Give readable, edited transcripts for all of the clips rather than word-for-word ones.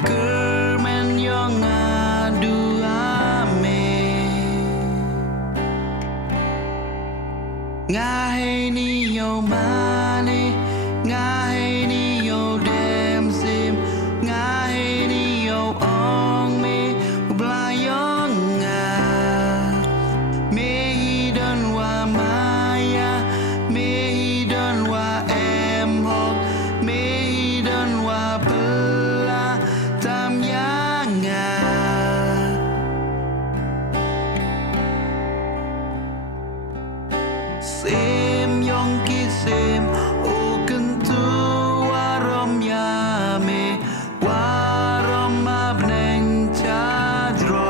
Kermen yang adu ame Ngahe ni yo mane Ngahe ni yo dem sim Ngahe ni yo ong me Blayong nga Me dan wa maya Me dan wa em hok Me dan wa pela Tam yang nga Sim yong ki sim O kentu warom ya me Warom abneng chadron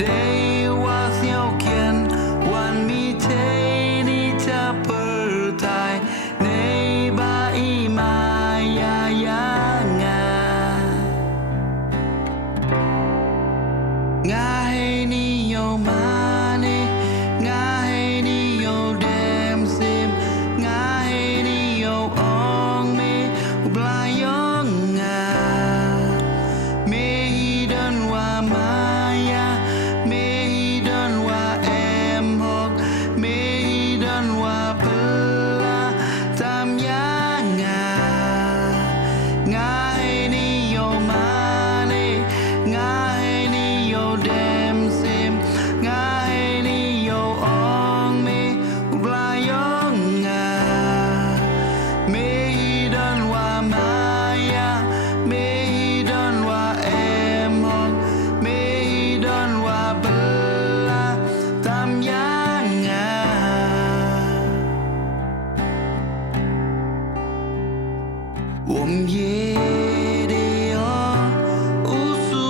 Day was nhau kiên Wan mi te ni cha pertai Nei ba i ma ya ya nga Ngahe ni yo mane Ngahe ni yo dem sim Ngahe ni yo ong me Blayong nga Me dan wa maya Me dan wa em hok Me dan wa pela Tam yang nga Ngahe ni yo mane Ngahe ni yo dem sim Ngahe ni yo ong me Blayong nga Me dan wa maya Me dan wa em hok Me dan wa bela Tam yang nga ye de o usu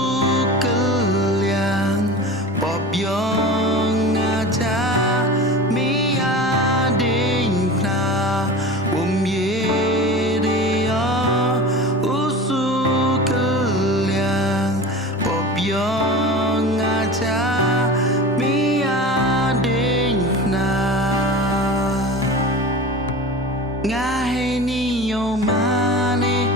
kaliang pop yong aja mi ading na ye de o usu kaliang pop yong aja mi ading na Ngahe ni yo mane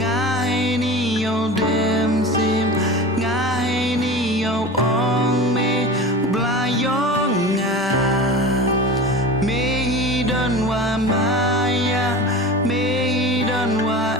Ngahe ni yo dem sim Ngahe ni yo ong me Blayong nga Me dan wa maya Me dan wa